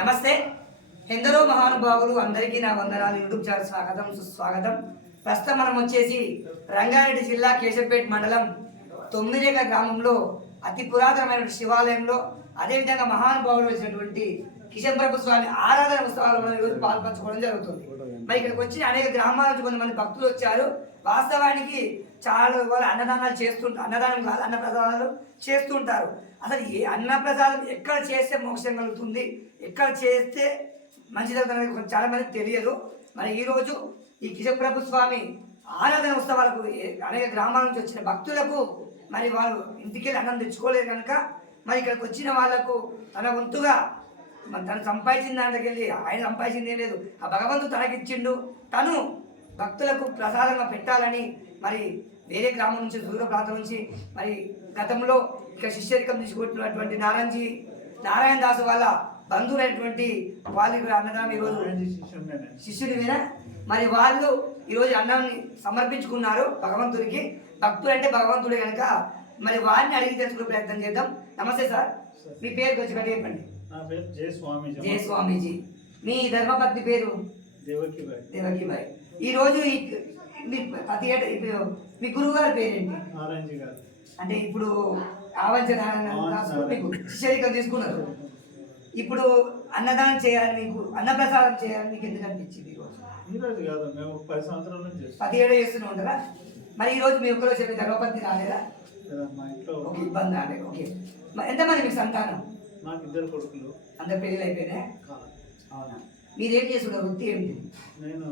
నమస్తే. ఎందరో మహానుభావులు అందరికీ నా వందనాలు. యూట్యూబ్ ఛానల్ స్వాగతం సుస్వాగతం. ప్రస్తుతం మనం వచ్చేసి రంగారెడ్డి జిల్లా కేశంపేట మండలం తొమ్మిదేగ గ్రామంలో అతి పురాతనమైన శివాలయంలో అదేవిధంగా మహానుభావులు వచ్చినటువంటి కిషన్ ప్రభు స్వామి ఆరాధన ఉత్సవాలు మనం ఈరోజు పాల్పంచుకోవడం జరుగుతుంది. మరి ఇక్కడికి వచ్చి అనేక గ్రామాల నుంచి కొంతమంది భక్తులు వచ్చారు. వాస్తవానికి చాలా వాళ్ళు అన్నదానాలు చేస్తుంటారు. అన్నదానం కాదు, అన్నప్రసాదాలు చేస్తుంటారు. అసలు ఏ అన్నప్రసాదం ఎక్కడ చేస్తే మోక్షం కలుగుతుంది, ఎక్కడ చేస్తే మంచిదవుతుంది చాలా మందికి తెలియదు. మరి ఈరోజు ఈ కిషన్ ప్రభు స్వామి ఆరాధన ఉత్సవాలకు అనేక గ్రామాల నుంచి వచ్చిన భక్తులకు మరి వాళ్ళు ఇంటికి వెళ్ళి అన్నం తెచ్చుకోలేదు కనుక మరి ఇక్కడికి వచ్చిన వాళ్ళకు తన వంతుగా తను సంపాదించిన దాంట్లోకి వెళ్ళి ఆయన సంపాదించింది ఏం లేదు, ఆ భగవంతుడు తనకిచ్చిండు. తను భక్తులకు ప్రసాదంగా పెట్టాలని మరి వేరే గ్రామం నుంచి దూర ప్రాంతం నుంచి మరి గతంలో ఇక్కడ శిష్యరికం తీసుకుంటున్నటువంటి నారాయణ దాసు వాళ్ళ బంధువులైనటువంటి వాళ్ళు అన్నదానం ఈరోజు శిష్యుడివేనా మరి వాళ్ళు ఈరోజు అన్నాన్ని సమర్పించుకున్నారు భగవంతుడికి. భక్తుడు అంటే భగవంతుడే కనుక మరి వారిని అడిగి తెలుసుకునే ప్రయత్నం చేద్దాం. నమస్తే సార్, మీ పేరు కొంచెం కట్టి చెప్పండి. జయ స్వామీజీ. మీ ధర్మపత్ని పేరు దేవకీబాయి. ఈరోజు ప్రతి ఏటా మీ గురువు గారి పేరేంటి? అంటే ఇప్పుడు మీకు శిష్యరికం తీసుకున్నారు. ఇప్పుడు అన్నదానం చేయాలని మీకు అన్నప్రసాదం చేయాలని మీకు ఎందుకు అనిపించింది? ఈరోజు కాదు, మేము 10 సంవత్సరాల నుంచి 17 చేస్తూనే ఉంటారా? మరి ఈరోజు మీ ఒక్కరోజు చెప్పి ధర్మపత్ని రాలేదా? మా ఇంట్లో ఒక ఇబ్బంది రాలేదు. ఓకే, ఎంతమంది మీకు సంతానం? నాకు 2 కొడుకులు. అందరు పెళ్ళిళ్ళు అయిపోయినాయి? అవునా. మీరేం చేస్తున్నారు? వృత్తి ఏమిటి? నేను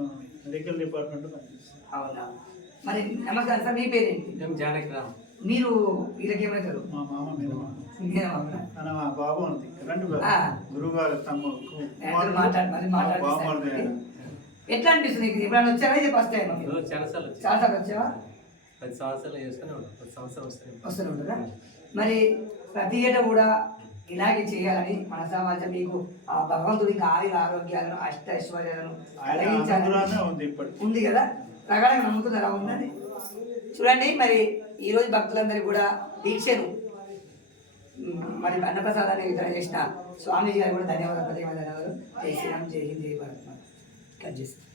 మెడికల్ డిపార్ట్మెంట్ పనిచేస్తాను. అవునా. మరి నమస్కారం సార్, మీ పేరేంటి? మీరు వీళ్ళకి ఏమవుతారు? మా మామ మీద మా బాబు ఉంది, గురువు గారు ఎట్లా అనిపిస్తుంది? ఎప్పుడైనా వచ్చారా? ఇది ఫస్ట్ టైం? చాలాసార్లు వచ్చావా? 10 సంవత్సరాలు వస్తూనే ఉంటారా? మరి ప్రతి ఏటా కూడా ఇలాగే చేయాలని మన సమాజం మీకు ఆ భగవంతుడికి ఆరోగ్యాలను అష్ట ఐశ్వర్యాలను ఉంది కదా, ప్రగాఢంగా నమ్ముతున్నారా? ఉందని చూడండి. మరి ఈరోజు భక్తులందరికీ కూడా దీక్షను మరి అన్నప్రసాదాన్ని వితరణ చేసిన స్వామీజీ గారు కూడా ధన్యవాదాలు. జై శ్రీరామ్, జై హింద్, జై భారత్. కట్ చేస్తాను.